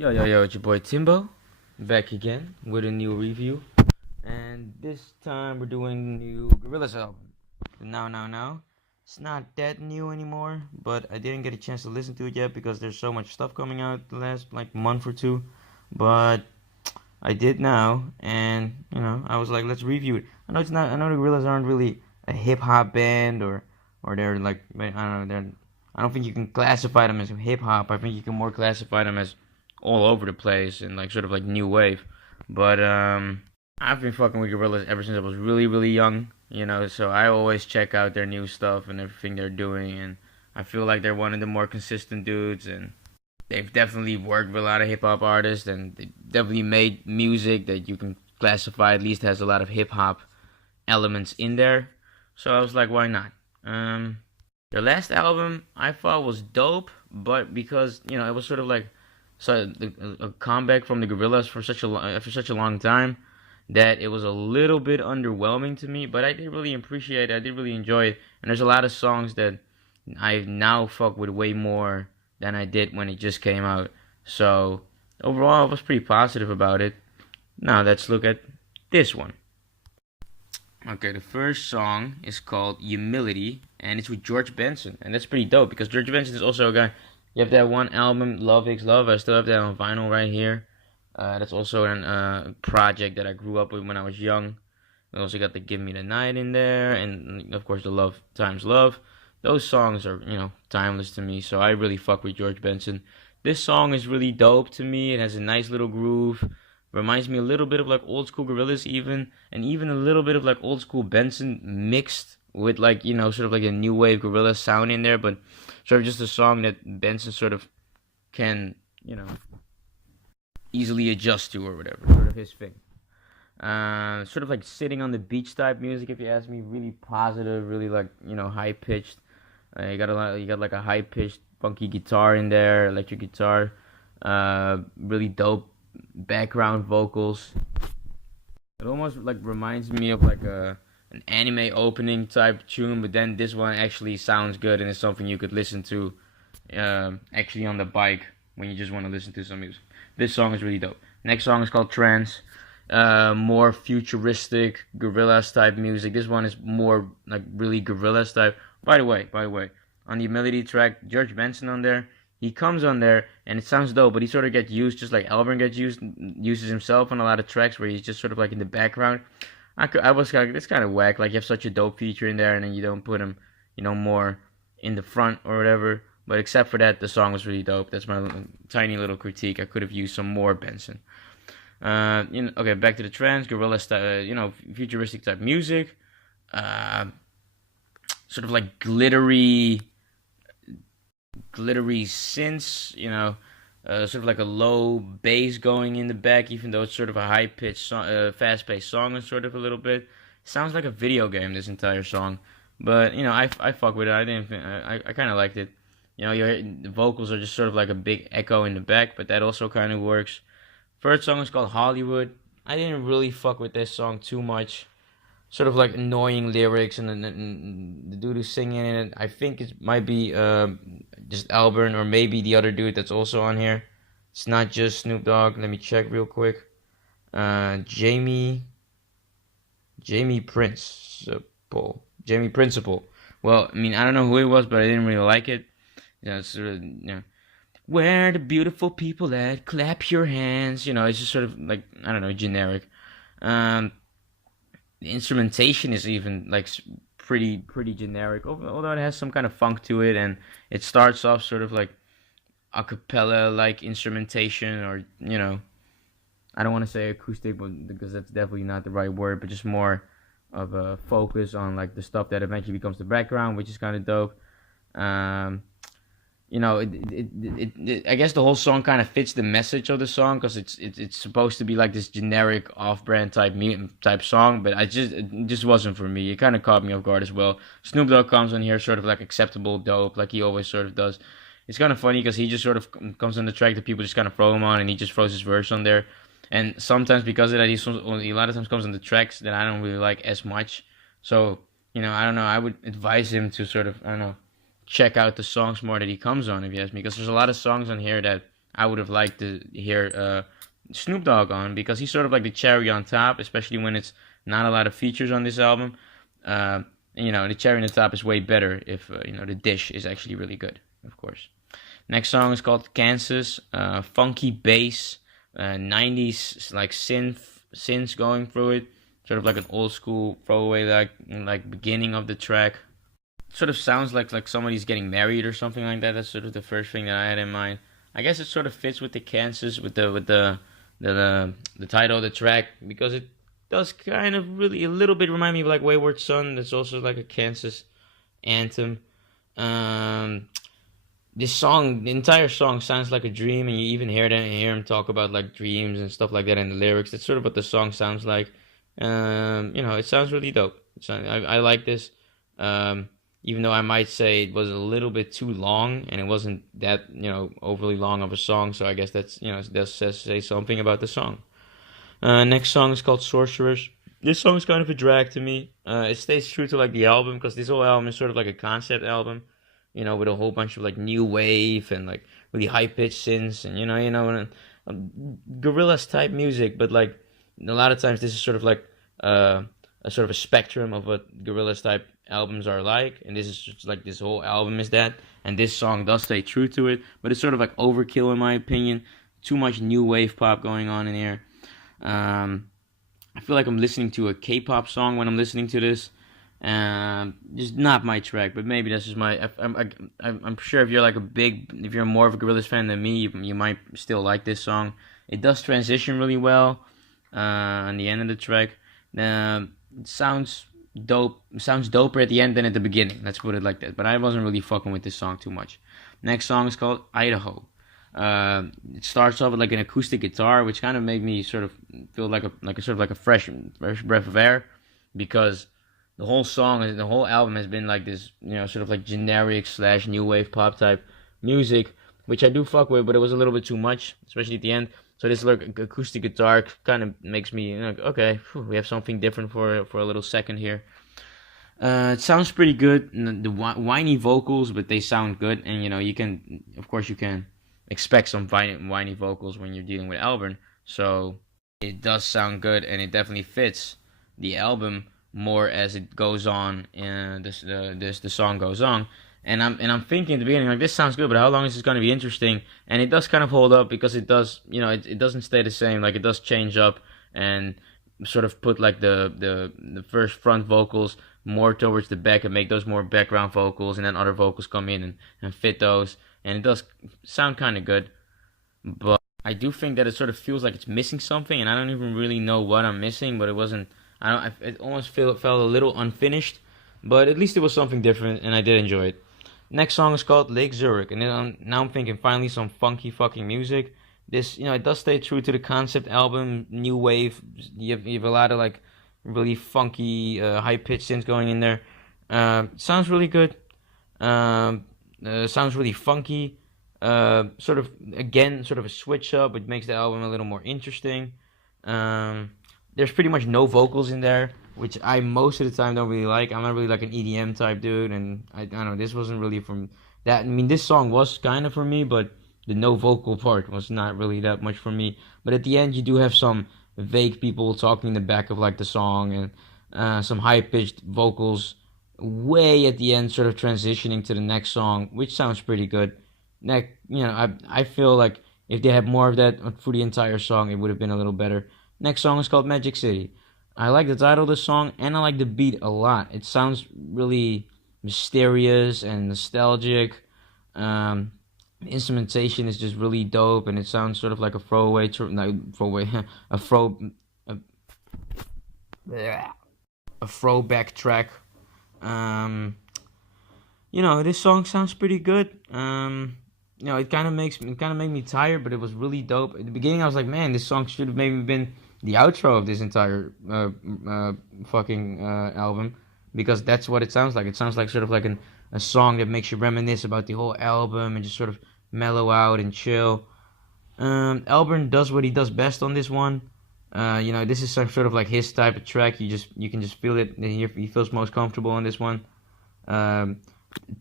Yo, it's your boy Timbo, back again with a new review. And this time we're doing the new Gorillaz album. Now. It's not that new anymore, but I didn't get a chance to listen to it yet because there's so much stuff coming out the last like month or two. But I did now, and I was like, let's review it. I know the Gorillaz aren't really a hip hop band or they're like, I don't know, I don't think you can classify them as hip hop. I think you can more classify them as all over the place and like sort of like new wave. But I've been fucking with Gorillaz ever since I was really young, so I always check out their new stuff and everything they're doing, and I feel like they're one of the more consistent dudes, and they've definitely worked with a lot of hip hop artists, and they definitely made music that you can classify at least has a lot of hip hop elements in there. So I was like, why not? Their last album I thought was dope, but because it was sort of like a comeback from the Gorillaz for such a long time that it was a little bit underwhelming to me. But I did really appreciate it. I did really enjoy it, and there's a lot of songs that I now fuck with way more than I did when it just came out. So overall, I was pretty positive about it. Now let's look at this one. Okay, the first song is called Humility, and it's with George Benson, and that's pretty dope because George Benson is also a guy. You have that one album, Love Hicks Love. I still have that on vinyl right here. That's also a project that I grew up with when I was young. We also got the Give Me the Night in there, and of course the Love Times Love. Those songs are, timeless to me, so I really fuck with George Benson. This song is really dope to me. It has a nice little groove. Reminds me a little bit of like old school Gorillaz and even a little bit of like old school Benson mixed with like, sort of like a new wave Gorillaz sound in there, but sort of just a song that Benson sort of can, easily adjust to or whatever, sort of his thing. Sort of like sitting on the beach type music, if you ask me. Really positive, really like high pitched. You got like a high pitched funky guitar in there, electric guitar. Really dope background vocals. It almost like reminds me of like an anime opening type tune, but then this one actually sounds good and it's something you could listen to actually on the bike when you just want to listen to some music. This song is really dope. Next song is called Trance. More futuristic Gorillaz type music. This one is more like really Gorillaz type. By the way, on the Humility track, George Benson on there. He comes on there and it sounds dope, but he sort of gets used just like Albarn uses himself on a lot of tracks where he's just sort of like in the background. I was kind of, it's kind of whack. Like you have such a dope feature in there and then you don't put him, more in the front or whatever. But except for that, the song was really dope. That's my tiny little critique. I could have used some more Benson. Okay, back to the trance, Gorillaz style, futuristic type music. Sort of like glittery synths, sort of like a low bass going in the back, even though it's sort of a high pitched, fast-paced song, and sort of a little bit sounds like a video game. This entire song, but I fuck with it. I kind of liked it. The vocals are just sort of like a big echo in the back, but that also kind of works. First song is called Hollywood. I didn't really fuck with this song too much. Sort of like annoying lyrics, and the dude who's singing in it, I think it might be just Albarn or maybe the other dude that's also on here. It's not just Snoop Dogg. Let me check real quick. Jamie Principle. Well, I mean, I don't know who it was, but I didn't really like it. It's sort of, where the beautiful people at? Clap your hands. It's just sort of like, I don't know, generic. The instrumentation is even like pretty generic, although it has some kind of funk to it, and it starts off sort of like a cappella like instrumentation, or I don't want to say acoustic, because that's definitely not the right word, but just more of a focus on like the stuff that eventually becomes the background, which is kind of dope. I guess the whole song kind of fits the message of the song, because it's supposed to be like this generic off-brand type song, but it just wasn't for me. It kind of caught me off guard as well. Snoop Dogg comes on here sort of like acceptable dope, like he always sort of does. It's kind of funny because he just sort of comes on the track that people just kind of throw him on, and he just throws his verse on there. And sometimes because of that, he a lot of times comes on the tracks that I don't really like as much. So I don't know. I would advise him to sort of, I don't know, check out the songs more that he comes on, if you ask me, because there's a lot of songs on here that I would have liked to hear Snoop Dogg on, because he's sort of like the cherry on top, especially when it's not a lot of features on this album. Uh, the cherry on the top is way better if the dish is actually really good, of course. Next song is called Kansas. Funky bass, 90s like synths going through it, sort of like an old school throwaway like beginning of the track. Sort of sounds like somebody's getting married or something like that. That's sort of the first thing that I had in mind. I guess it sort of fits with the Kansas, with the title of the track, because it does kind of really a little bit remind me of like Wayward Son. That's also like a Kansas anthem. This song, the entire song sounds like a dream, and you even hear him talk about like dreams and stuff like that in the lyrics. That's sort of what the song sounds like. It sounds really dope. I like this. Even though I might say it was a little bit too long, and it wasn't that overly long of a song. So I guess that's does say something about the song. Next song is called Sorcerers. This song is kind of a drag to me. It stays true to like the album, because this whole album is sort of like a concept album, with a whole bunch of like new wave and like really high pitched synths and Gorillaz type music. But like a lot of times this is sort of like a sort of a spectrum of what Gorillaz type albums are like, and this is just like this whole album is that, and this song does stay true to it, but it's sort of like overkill in my opinion. Too much new wave pop going on in here. I feel like I'm listening to a K-pop song when I'm listening to this. Just not my track, but maybe that's just my. I'm sure if you're more of a Gorillaz fan than me, you might still like this song. It does transition really well on the end of the track. It sounds dope. It sounds doper at the end than at the beginning. Let's put it like that. But I wasn't really fucking with this song too much. Next song is called Idaho. It starts off with like an acoustic guitar, which kind of made me sort of feel like a fresh breath of air, because the whole album has been like this, sort of like generic / new wave pop type music, which I do fuck with, but it was a little bit too much, especially at the end. So this like acoustic guitar kind of makes me okay, we have something different for a little second here. It sounds pretty good. The whiny vocals, but they sound good, and you can expect some whiny vocals when you're dealing with Albern. So it does sound good, and it definitely fits the album more as it goes on, and the song goes on. And I'm thinking at the beginning, like, this sounds good, but how long is this going to be interesting? And it does kind of hold up, because it does, it doesn't stay the same. Like, it does change up and sort of put like the first front vocals more towards the back and make those more background vocals, and then other vocals come in and fit those. And it does sound kind of good, but I do think that it sort of feels like it's missing something, and I don't even really know what I'm missing. But it wasn't. It almost felt a little unfinished, but at least it was something different, and I did enjoy it. Next song is called Lake Zurich, and then now I'm thinking finally some funky fucking music. This, it does stay true to the concept album, new wave. You have a lot of like really funky, high pitched synths going in there. Sounds really good. Sounds really funky. Sort of a switch up, which makes the album a little more interesting. There's pretty much no vocals in there, which I most of the time don't really like. I'm not really like an EDM type dude, and I don't know, this wasn't really from that. I mean, this song was kind of for me, but the no vocal part was not really that much for me. But at the end, you do have some vague people talking in the back of like the song, and some high pitched vocals way at the end, sort of transitioning to the next song, which sounds pretty good. I feel like if they had more of that for the entire song, it would have been a little better. Next song is called Magic City. I like the title of the song, and I like the beat a lot. It sounds really mysterious and nostalgic. The instrumentation is just really dope, and it sounds sort of like a a throwback track. This song sounds pretty good. It kind of made me tired, but it was really dope. At the beginning, I was like, man, this song should have maybe been the outro of this entire fucking album, because that's what it sounds like. It sounds like sort of like a song that makes you reminisce about the whole album and just sort of mellow out and chill. Albern does what he does best on this one. This is some sort of like his type of track. You can just feel it. He feels most comfortable on this one.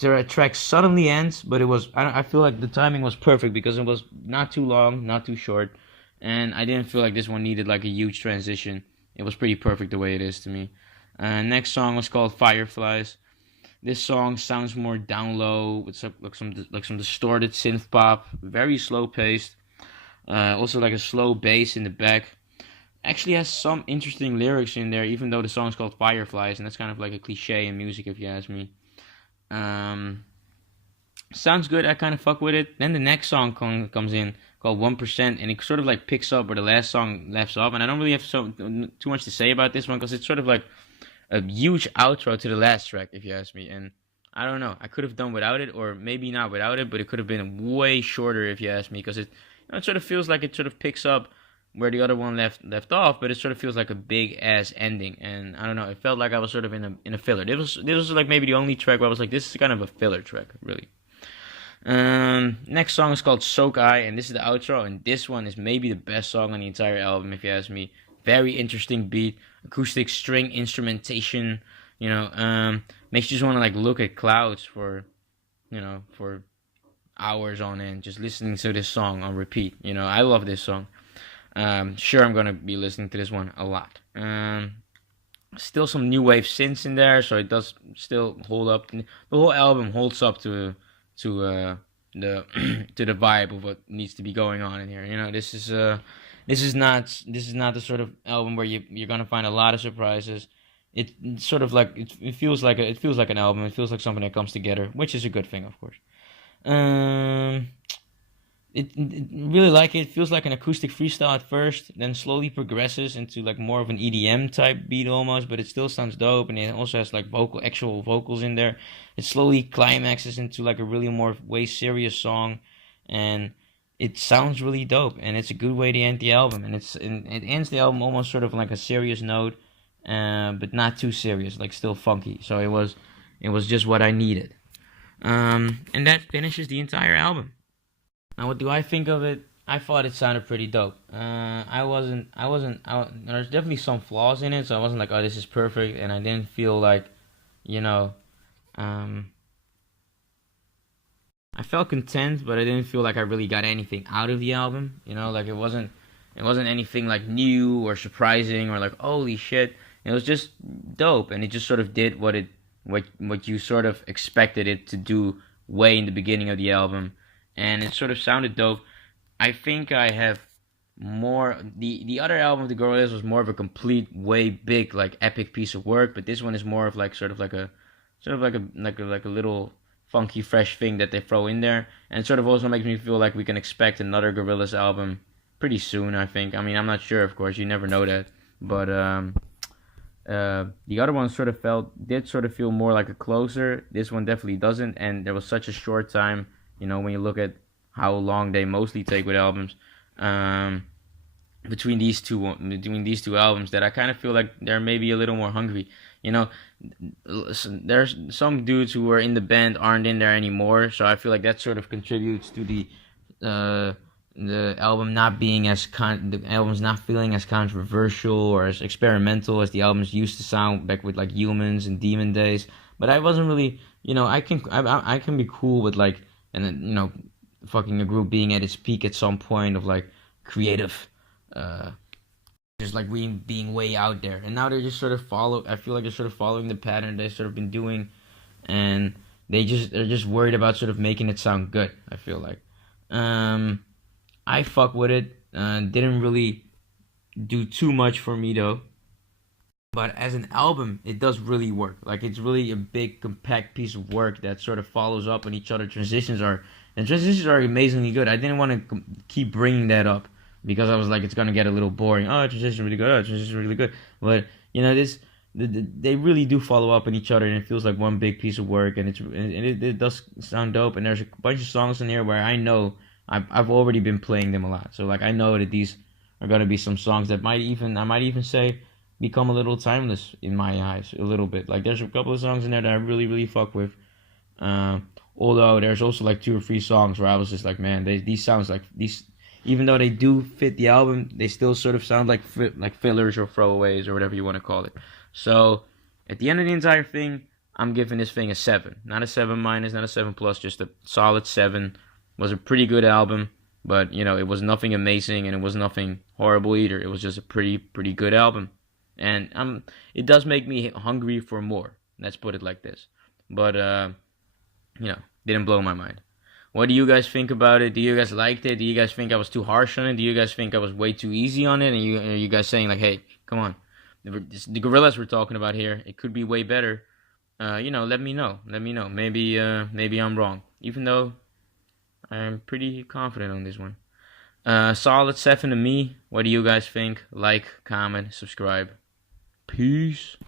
The track suddenly ends, but it was I feel like the timing was perfect because it was not too long, not too short, and I didn't feel like this one needed like a huge transition. It was pretty perfect the way it is to me. Next song was called Fireflies. This song sounds more down low with some distorted synth pop, very slow paced. Also like a slow bass in the back. Actually has some interesting lyrics in there, even though the song is called Fireflies, and that's kind of like a cliche in music if you ask me. Um, Sounds good. I kind of fuck with it. Then the next song comes in called 1%, and it sort of like picks up where the last song left off. And I don't really have too much to say about this one because it's sort of like a huge outro to the last track, if you ask me. And I don't know. I could have done without it, or maybe not without it, but it could have been way shorter, if you ask me, because it sort of feels like it sort of picks up where the other one left off, but it sort of feels like a big ass ending. And I don't know. It felt like I was sort of in a filler. This was like maybe the only track where I was like, this is kind of a filler track, really. Next song is called Soak Eye, and this is the outro, and this one is maybe the best song on the entire album, if you ask me. Very interesting beat, acoustic string instrumentation, makes you just want to like look at clouds for hours on end, just listening to this song on repeat. I love this song. Sure, I'm gonna be listening to this one a lot. Still some new wave synths in there, so it does still hold up. The whole album holds up to the to the vibe of what needs to be going on in here. This is not the sort of album where you're gonna find a lot of surprises. It's sort of like it feels like an album. It feels like something that comes together, which is a good thing, of course. It really like it. It feels like an acoustic freestyle at first, then slowly progresses into like more of an EDM type beat almost, but it still sounds dope, and it also has like actual vocals in there. It slowly climaxes into like a really more way serious song, and it sounds really dope, and it's a good way to end the album, and it ends the album almost sort of like a serious note, but not too serious, like still funky. So it was just what I needed, and that finishes the entire album. Now, what do I think of it? I thought it sounded pretty dope. There's definitely some flaws in it, so I wasn't like, oh, this is perfect, and I didn't feel like, you know, um, I felt content, but I didn't feel like I really got anything out of the album. Like it wasn't anything like new or surprising or like, holy shit. It was just dope, and it just sort of did what you sort of expected it to do way in the beginning of the album, and it sort of sounded dope. I think I have more the other album of the Gorillaz was more of a complete, way big, like epic piece of work, but this one is more of like sort of like a little funky, fresh thing that they throw in there, and it sort of also makes me feel like we can expect another Gorillaz album pretty soon. I think. I mean, I'm not sure, of course, you never know that, but the other one did sort of feel more like a closer. This one definitely doesn't, and there was such a short time. When you look at how long they mostly take with albums, between these two albums, that I kind of feel like they're maybe a little more hungry. There's some dudes who were in the band aren't in there anymore, so I feel like that sort of contributes to the album not being the album's not feeling as controversial or as experimental as the albums used to sound back with like HUMANZ and Demon days. But I wasn't really, I can be cool with like, and then fucking a group being at its peak at some point of like creative, just like being way out there, and now they're just sort of I feel like they're sort of following the pattern they've sort of been doing, and they're just worried about sort of making it sound good. I feel like, I fuck with it. Didn't really do too much for me though. But as an album, it does really work. Like it's really a big, compact piece of work that sort of follows up on each other. Transitions are amazingly good. I didn't want to keep bringing that up because I was like, it's gonna get a little boring. Oh, transition really good. Oh, transition really good. But they really do follow up on each other, and it feels like one big piece of work. And it does sound dope. And there's a bunch of songs in here where I know I've already been playing them a lot. So like I know that these are gonna be some songs that I might even say become a little timeless in my eyes a little bit. Like there's a couple of songs in there that I really, really fuck with. Although there's also like 2 or 3 songs where I was just like, man, these sounds like these, even though they do fit the album, they still sort of sound like fillers or throwaways or whatever you want to call it. So at the end of the entire thing, I'm giving this thing a 7. Not a 7 minus, not a 7 plus, just a solid 7. Was a pretty good album, but you know, it was nothing amazing and it was nothing horrible either. It was just a pretty good album. And it does make me hungry for more. Let's put it like this. But you know, didn't blow my mind. What do you guys think about it? Do you guys liked it? Do you guys think I was too harsh on it? Do you guys think I was way too easy on it? And are you guys saying like, hey, come on, the Gorillaz we're talking about here, it could be way better. You know, let me know. Let me know. Maybe I'm wrong. Even though I'm pretty confident on this one. Solid 7 to me. What do you guys think? Like, comment, subscribe. Peace.